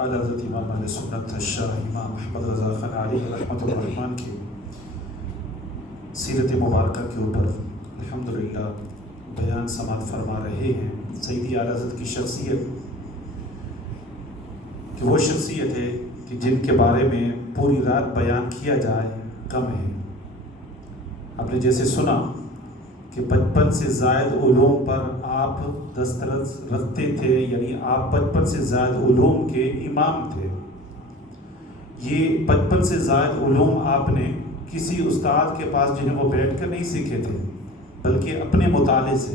اعلیٰ حضرت امام اہل سنت شاہ امام احمد رضا خان علیہ رحمۃ الرحمن کی سیرت مبارکہ کے اوپر الحمدللہ بیان سماعت فرما رہے ہیں۔ سیدی اعلیٰ حضرت کی شخصیت کہ وہ شخصیت ہے کہ جن کے بارے میں پوری رات بیان کیا جائے کم ہے۔ آپ نے جیسے سنا کہ 55 سے زائد علوم پر آپ دسترس رکھتے تھے، یعنی آپ 55 سے زائد علوم کے امام تھے۔ یہ 55 سے زائد علوم آپ نے کسی استاد کے پاس جنہیں وہ بیٹھ کر نہیں سیکھے تھے، بلکہ اپنے مطالعے سے۔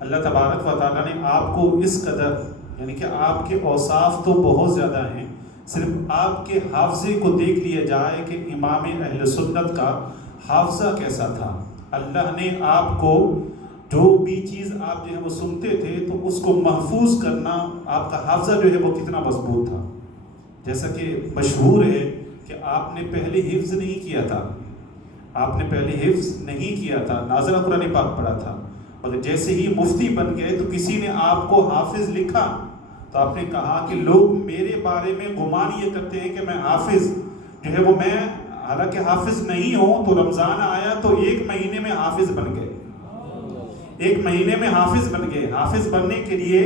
اللہ تبارک و تعالیٰ نے آپ کو اس قدر، یعنی کہ آپ کے اوصاف تو بہت زیادہ ہیں، صرف آپ کے حافظے کو دیکھ لیا جائے کہ امام اہل سنت کا حافظہ کیسا تھا۔ اللہ نے آپ کو جو بھی چیز آپ جو ہے وہ سنتے تھے تو اس کو محفوظ کرنا، آپ کا حافظہ جو ہے وہ کتنا مضبوط تھا۔ جیسا کہ مشہور ہے کہ آپ نے پہلے حفظ نہیں کیا تھا، آپ نے پہلے حفظ نہیں کیا تھا، ناظرہ قرآن پاک پڑھا تھا، مگر جیسے ہی مفتی بن گئے تو کسی نے آپ کو حافظ لکھا تو آپ نے کہا کہ لوگ میرے بارے میں گمان یہ کرتے ہیں کہ میں حافظ جو ہے وہ میں حالانکہ حافظ نہیں ہوں۔ تو رمضان آیا تو 1 مہینے میں حافظ بن گئے، 1 مہینے میں حافظ بن گئے۔ حافظ بننے کے لیے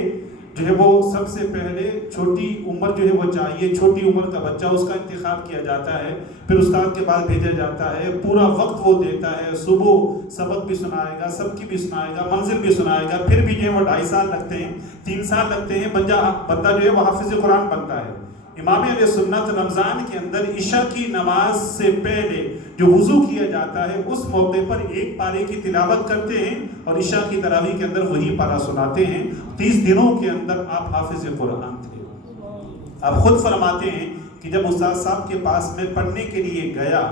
جو ہے وہ سب سے پہلے چھوٹی عمر جو ہے وہ چاہیے، چھوٹی عمر کا بچہ اس کا انتخاب کیا جاتا ہے، پھر استاد کے پاس بھیجا جاتا ہے، پورا وقت وہ دیتا ہے، صبح سبق بھی سنائے گا، سب کی بھی سنائے گا، منزل بھی سنائے گا، پھر بھی جو ہے وہ 2.5 سال لگتے ہیں، 3 سال لگتے ہیں، بندہ جو ہے وہ حافظ قرآن بنتا ہے۔ امام اہل سنت رمضان کے اندر عشاء کی نماز سے پہلے جو وضو کیا جاتا ہے اس موقع پر 1 پارے کی تلاوت کرتے ہیں اور عشاء کی تراویح کے اندر وہی پارہ سناتے ہیں۔ 30 دنوں کے اندر آپ حافظ قرآن تھے۔ آپ خود فرماتے ہیں کہ جب استاد صاحب کے پاس میں پڑھنے کے لیے گیا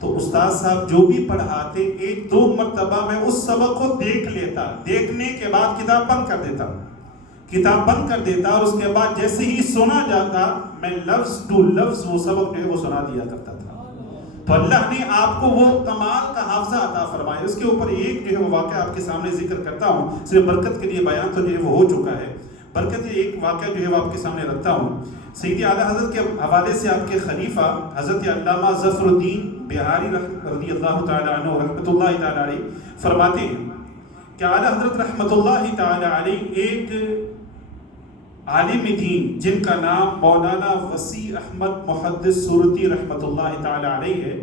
تو استاد صاحب جو بھی پڑھاتے 1-2 مرتبہ میں اس سبق کو دیکھ لیتا، دیکھنے کے بعد کتاب بند کر دیتا اور اس کے بعد جیسے ہی سنا جاتا میں لفظ ٹو لفظ وہ سبق جو ہے وہ سنا دیا کرتا تھا۔ تو اللہ نے آپ کو وہ کمال کا حافظہ عطا فرمایا۔ اس کے اوپر ایک جو ہے وہ واقعہ آپ کے سامنے ذکر کرتا ہوں، صرف برکت کے لیے بیان تو جو ہے وہ ہو چکا ہے، برکت ایک واقعہ جو ہے وہ آپ کے سامنے رکھتا ہوں۔ سیدی اعلیٰ حضرت کے حوالے سے آپ کے خلیفہ حضرت علامہ ظفر الدین بہاری رضی اللہ تعالیٰ عنہ رحمۃ اللہ تعالیٰ علیہ فرماتے ہیں کہ اعلیٰ حضرت رحمۃ اللہ تعالیٰ علیہ ایک عالم دین جن کا نام مولانا وسیع احمد محدث سورتی رحمۃ اللہ تعالیٰ علیہ ہے،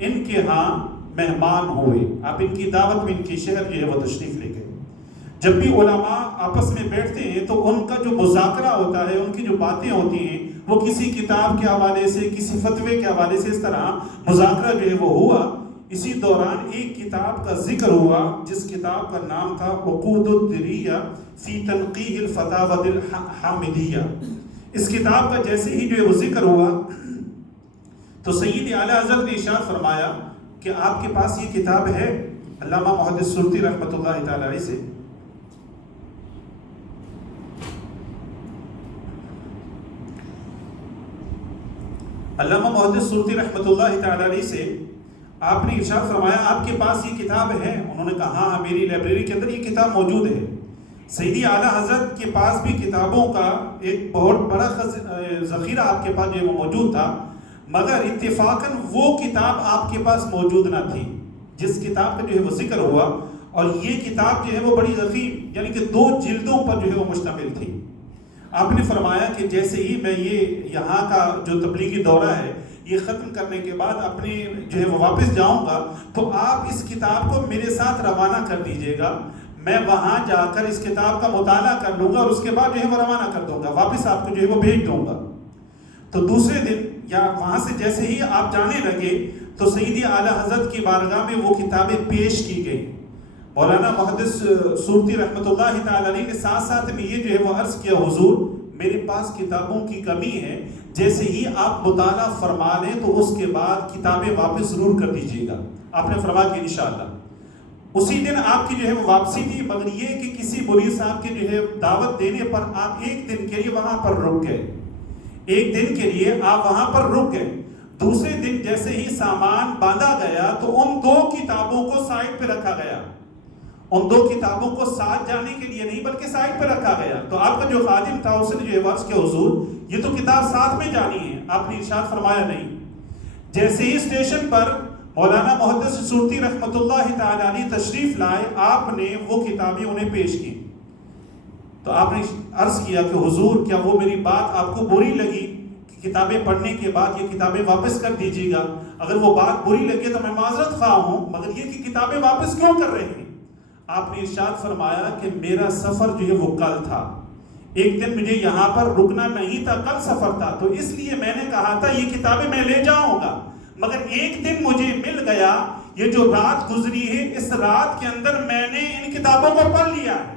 ان کے ہاں مہمان ہوئے۔ آپ ان کی دعوت میں ان کے شہر جو ہے وہ تشریف لے گئے۔ جب بھی علماء آپس میں بیٹھتے ہیں تو ان کا جو مذاکرہ ہوتا ہے، ان کی جو باتیں ہوتی ہیں وہ کسی کتاب کے حوالے سے، کسی فتوے کے حوالے سے اس طرح مذاکرہ جو ہے وہ ہوا۔ اسی دوران ایک کتاب کا ذکر ہوا جس کتاب کا نام تھا عقود الدریہ فی تنقیح الفتاوی الحامدیہ۔ اس کتاب کا جیسے ہی جو ہے وہ ذکر ہوا تو سید اعلیٰ حضرت نے ارشاد فرمایا کہ آپ کے پاس یہ کتاب ہے علامہ محدث سورتی رحمۃ اللہ تعالی علیہ سے؟ علامہ محدث سورتی رحمۃ اللہ تعالی علیہ سے آپ نے ارشاد فرمایا آپ کے پاس یہ کتاب ہے؟ انہوں نے کہا ہاں میری لائبریری کے اندر یہ کتاب موجود ہے۔ سیدی اعلیٰ حضرت کے پاس بھی کتابوں کا ایک بہت بڑا ذخیرہ آپ کے پاس جو ہے وہ موجود تھا، مگر اتفاقاً وہ کتاب آپ کے پاس موجود نہ تھی جس کتاب کا جو ہے وہ ذکر ہوا، اور یہ کتاب جو ہے وہ بڑی ضخیم یعنی کہ 2 جلدوں پر جو ہے وہ مشتمل تھی۔ آپ نے فرمایا کہ جیسے ہی میں یہ یہاں کا جو تبلیغی دورہ ہے یہ ختم کرنے کے بعد اپنے جو ہے وہ واپس جاؤں گا تو آپ اس کتاب کو میرے ساتھ روانہ کر دیجئے گا، میں وہاں جا کر اس کتاب کا مطالعہ کر لوں گا اور اس کے بعد جو ہے وہ روانہ کر دوں گا، واپس آپ کو جو ہے وہ بھیج دوں گا۔ تو دوسرے دن یا وہاں سے جیسے ہی آپ جانے لگے تو سیدی اعلیٰ حضرت کی بارگاہ میں وہ کتابیں پیش کی گئی۔ مولانا محدث سورتی رحمۃ اللہ تعالی علیہ نے ساتھ ساتھ میں یہ جو ہے وہ عرض کیا حضور میرے پاس کتابوں کی کمی ہے، جیسے ہی آپ مطالعہ فرما لیں تو اس کے بعد کتابیں واپس ضرور کر دیجیے گا۔ آپ نے فرمایا کہ انشاءاللہ۔ اسی دن آپ کی جو ہے وہ واپسی تھی، مگر یہ کہ کسی مرید صاحب کے جو ہے دعوت دینے پر آپ 1 دن کے لیے وہاں پر رک گئے، 1 دن کے لیے آپ وہاں پر رک گئے۔ دوسرے دن جیسے ہی سامان باندھا گیا تو ان 2 کتابوں کو سائڈ پہ رکھا گیا، ان دو کتابوں کو ساتھ جانے کے لیے نہیں بلکہ سائڈ پہ رکھا گیا. تو آپ کا جو خادم تھا اس نے جو عرض کیا حضور یہ تو کتاب ساتھ میں جانی ہے. آپ نے ارشاد فرمایا نہیں. جیسے ہی اسٹیشن پر مولانا محدث سورتی رحمۃ اللہ تعالی علیہ تشریف لائے آپ نے وہ کتابیں انہیں پیش کی. تو آپ نے عرض کیا کہ حضور کیا وہ میری بات آپ کو بری لگی کہ کتابیں پڑھنے کے بعد یہ کتابیں واپس کر دیجیے گا؟ اگر وہ بات بری لگے تو میں معذرت خواہ ہوں، مگر یہ کہ کتابیں واپس کیوں کر رہے ہیں؟ آپ نے ارشاد فرمایا کہ میرا سفر جو ہے وہ کل تھا، ایک دن مجھے یہاں پر رکنا نہیں تھا، کل سفر تھا، تو اس لیے میں نے کہا تھا یہ کتابیں میں لے جاؤں گا، مگر ایک دن مجھے مل گیا، یہ جو رات گزری ہے اس رات کے اندر میں نے ان کتابوں کو پڑھ لیا ہے،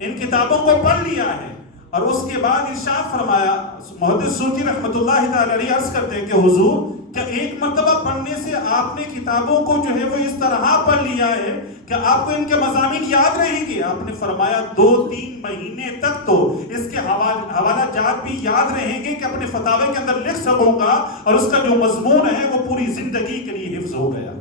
ان کتابوں کو پڑھ لیا ہے. اور اس کے بعد ارشاد فرمایا محدث سورتی رحمۃ اللہ تعالی علیہ عرض کرتے ہیں کہ حضور کیا ایک مرتبہ پڑھنے سے آپ نے کتابوں کو جو ہے وہ اس طرح پڑھ لیا ہے کہ آپ کو ان کے مضامین یاد رہیں گے؟ آپ نے فرمایا 2-3 مہینے تک تو اس کے حوالہ جات بھی یاد رہیں گے کہ اپنے فتاوے کے اندر لکھ سکوں گا، اور اس کا جو مضمون ہے وہ پوری زندگی کے لیے حفظ ہو گیا.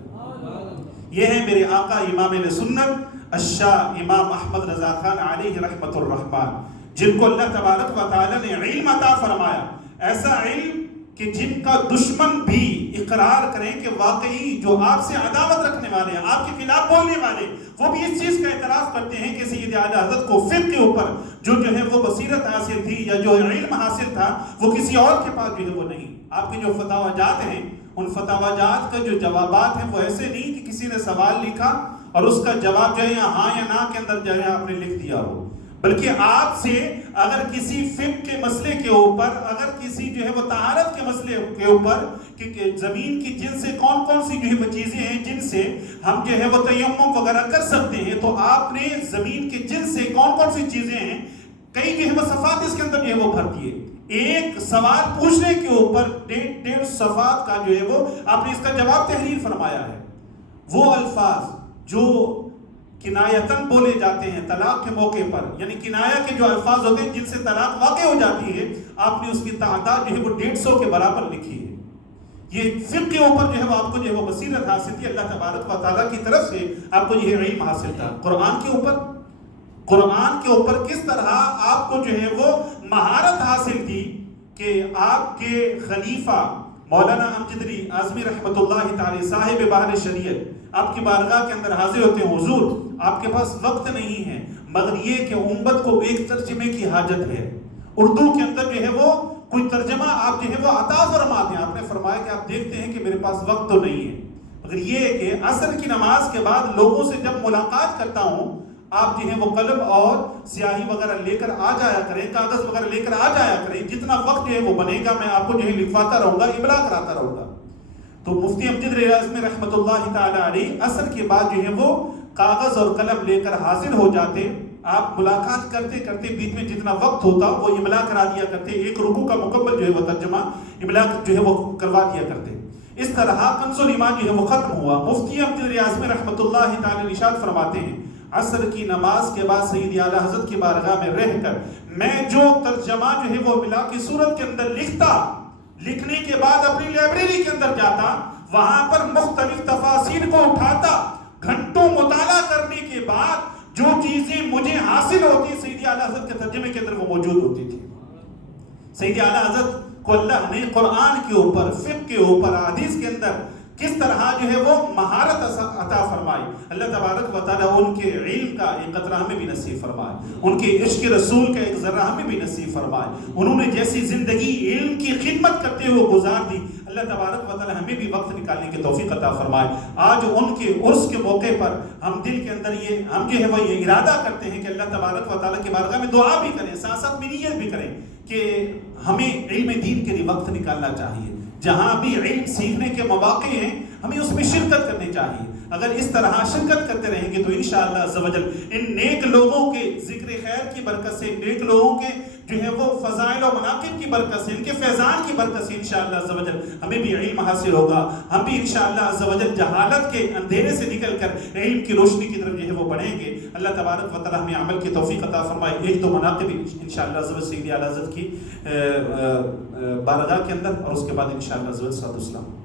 یہ ہے میرے آقا امام اہل سنت الشاہ امام احمد رضا خان علیہ رحمت الرحمن، جن کو اللہ تبارک و تعالی نے علم عطا فرمایا، ایسا علم کہ جن کا دشمن بھی اقرار کریں کہ واقعی جو آپ سے عداوت رکھنے والے ہیں، آپ کے خلاف بولنے والے، وہ بھی اس چیز کا اعتراف کرتے ہیں کہ سید اعلیٰ حضرت کو فقہ کے اوپر جو ہے وہ بصیرت حاصل تھی یا جو علم حاصل تھا وہ کسی اور کے پاس جو ہے وہ نہیں. آپ کے جو فتاوی جات ہیں ان فتاوی جات کا جو جوابات ہیں وہ ایسے نہیں کہ کسی نے سوال لکھا اور اس کا جواب جو ہے ہاں یا نہ کے اندر جو ہے آپ نے لکھ دیا ہو، بلکہ آپ سے اگر کسی فقہ کے مسئلے کے اوپر، اگر کسی جو ہے وہ طہارت کے مسئلے کے اوپر کہ زمین کی جن سے کون کون سی جو ہے وہ چیزیں ہیں جن سے ہم جو ہے وہ تیمم وغیرہ کر سکتے ہیں، تو آپ نے زمین کے جن سے کون کون سی چیزیں ہیں کئی جو ہے وہ صفحات اس کے اندر جو ہے وہ بھر دیے. ایک سوال پوچھنے کے اوپر 1.5 صفحات کا جو ہے وہ آپ نے اس کا جواب تحریر فرمایا ہے. وہ الفاظ جو کنایتاً بولے جاتے ہیں طلاق کے موقع پر، یعنی کنایہ کے جو الفاظ ہوتے ہیں جن سے طلاق واقع ہو جاتی ہے، آپ نے اس کی تعداد جو ہے وہ 150 کے برابر لکھی ہے. یہ فقہ کے اوپر جو ہے وہ آپ کو جو ہے وہ بصیرت حاصل تھی، اللہ تبارک و تعالیٰ کی طرف سے آپ کو یہ علم حاصل تھا. قرآن کے اوپر کس طرح آپ کو جو ہے وہ مہارت حاصل تھی کہ آپ کے خلیفہ مولانا امجد علی اعظمی رحمۃ اللہ تعالی صاحب بحر شریعت آپ کی بارگاہ کے اندر حاضر ہوتے ہیں، حضور آپ کے پاس وقت نہیں ہے، مگر یہ کہ امت کو ایک ترجمے کی حاجت ہے، اردو کے اندر جو ہے وہ کوئی ترجمہ آپ جو ہے وہ عطا فرما دیں. آپ نے فرمایا کہ آپ دیکھتے ہیں کہ میرے پاس وقت تو نہیں ہے، مگر یہ کہ عصر کی نماز کے بعد لوگوں سے جب ملاقات کرتا ہوں آپ جو ہے وہ قلم اور سیاہی وغیرہ لے کر آ جایا کریں، کاغذ وغیرہ لے کر آ جایا کریں، جتنا وقت جو ہے وہ بنے گا میں آپ کو جو ہے لکھواتا رہوں گا، ابلاغ کراتا رہوں گا. تو مفتی امجد علی اعظمی رحمۃ اللہ تعالی علیہ عصر کے بعد جو ہے وہ کاغذ اور قلم لے کر حاضر ہو جاتے. آپ ملاقات کرتے کرتے بیچ میں جتنا وقت ہوتا وہ املا کرا دیا کرتے، ایک رکوع کا مکمل جو ہے وہ ترجمہ املا جو ہے وہ کروا دیا کرتے. اس طرح کنز الایمان جو ہے وہ ختم ہوا. مفتی امجد علی اعظمی رحمۃ اللہ تعالی ارشاد فرماتے ہیں عصر کی نماز کے بعد سید اعلیٰ حضرت کی بارگاہ میں رہ کر میں جو ترجمہ جو ہے وہ املا کی صورت کے اندر لکھتا، لکھنے کے بعد اپنی لائبریری کے اندر جاتا، وہاں پر مختلف تفاسیر کو اٹھاتا، گھنٹوں مطالعہ کرنے کے بعد جو چیزیں مجھے حاصل ہوتی سید اعلیٰ حضرت کے ترجمے کے اندر وہ موجود ہوتی تھی. سید اعلیٰ حضرت کو اللہ نے قرآن کے اوپر، فقہ کے اوپر، حدیث کے اندر کس طرح جو ہے وہ مہارت عطا فرمائی. اللہ تبارک و تعالیٰ ان کے علم کا ایک قطرہ ہمیں بھی نصیب فرمائے، ان کے عشق رسول کا ایک ذرہ ہمیں بھی نصیب فرمائے. انہوں نے جیسی زندگی علم کی خدمت کرتے ہوئے گزار دی، اللہ تبارک و تعالیٰ ہمیں بھی وقت نکالنے کی توفیق عطا فرمائے. آج ان کے عرس کے موقع پر ہم دل کے اندر ہم جو ہے وہ یہ ارادہ کرتے ہیں کہ اللہ تبارک و تعالیٰ کی بارگاہ میں دعا بھی کریں، ساتھ ساتھ میں نیت بھی کریں کہ ہمیں علم دین کے لیے وقت نکالنا چاہیے. جہاں بھی علم سیکھنے کے مواقع ہیں ہمیں اس میں شرکت کرنی چاہیے. اگر اس طرح شرکت کرتے رہیں گے تو انشاءاللہ عز و جل ان نیک لوگوں کے ذکر خیر کی برکت سے، نیک لوگوں کے جو ہے وہ فضائل و مناقب کی برکت سے، ان کے فیضان کی برکت سے انشاءاللہ عز و جل ہمیں بھی علم حاصل ہوگا. ہم بھی انشاءاللہ عز و جل جہالت کے اندھیرے سے نکل کر علم کی روشنی کی طرف جو ہے وہ بڑھیں گے. اللہ تبارک و تعالی ہمیں عمل کی توفیق عطا فرمائے. ایک دو مناقب انشاءاللہ عز و جل سید اعلیٰ حضرت کی بارگاہ کے اندر اور اس کے بعد انشاءاللہ عز و جل صلی اللہ علیہ وسلم